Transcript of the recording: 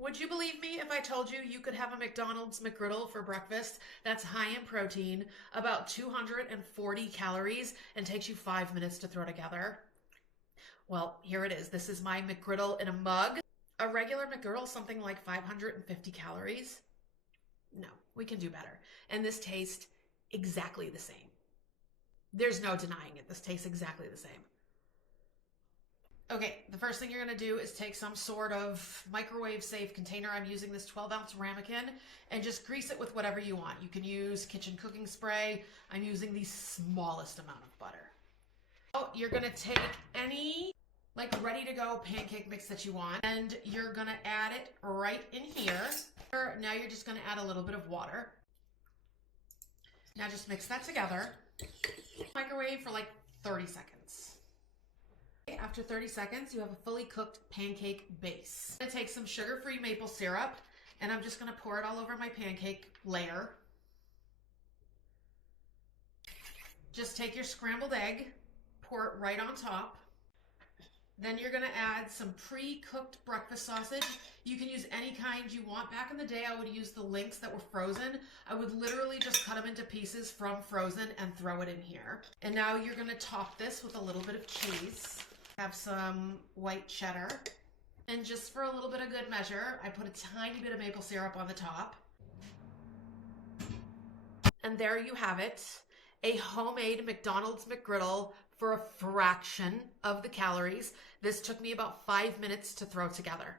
Would you believe me if I told you you could have a McDonald's McGriddle for breakfast that's high in protein, about 240 calories, and takes you 5 minutes to throw together? Well, here it is. This is my McGriddle in a mug. A regular McGriddle, something like 550 calories. No, we can do better. And this tastes exactly the same. There's no denying it. This tastes exactly the same. Okay, the first thing you're gonna do is take some sort of microwave safe container. I'm using this 12-ounce ramekin, and just grease it with whatever you want. You can use kitchen cooking spray. I'm using the smallest amount of butter. Oh, you're gonna take any ready to go pancake mix that you want, and you're gonna add it right in here. Now you're just gonna add a little bit of water. Now just mix that together. Microwave for like 30 seconds. After 30 seconds, you have a fully cooked pancake base. I'm gonna take some sugar-free maple syrup, and I'm just gonna pour it all over my pancake layer. Just take your scrambled egg, pour it right on top. Then you're gonna add some pre-cooked breakfast sausage. You can use any kind you want. Back in the day, I would use the links that were frozen. I would literally just cut them into pieces from frozen and throw it in here. And now you're gonna top this with a little bit of cheese. Have some white cheddar. And just for a little bit of good measure, I put a tiny bit of maple syrup on the top. And there you have it. A homemade McDonald's McGriddle for a fraction of the calories. This took me about 5 minutes to throw together.